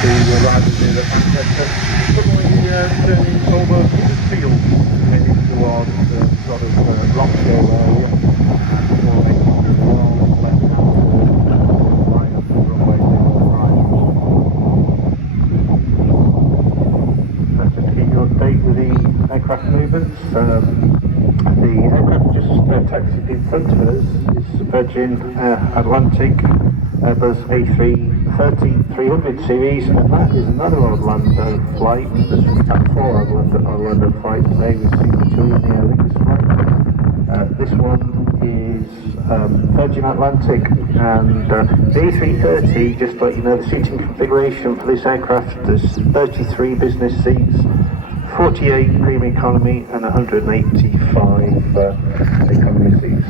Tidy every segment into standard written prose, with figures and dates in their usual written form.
to arrive near the Manchester, suddenly turning over field, heading towards sort of Rochdale area, and 480 long left hand right up to runway 05. Just to keep you updated with the aircraft movements, the aircraft just taxied in front of us is Virgin Atlantic Airbus A330-300 series, and that is another Orlando flight. We've had 4 Orlando flights today. We've seen the 2 in the Air Lingus flight. This one is Virgin Atlantic, and the A330, just to let you know, the seating configuration for this aircraft is 33 business seats, 48 premium economy, and 185 economy seats.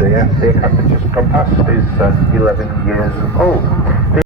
The aircraft that just gone past is 11 years old.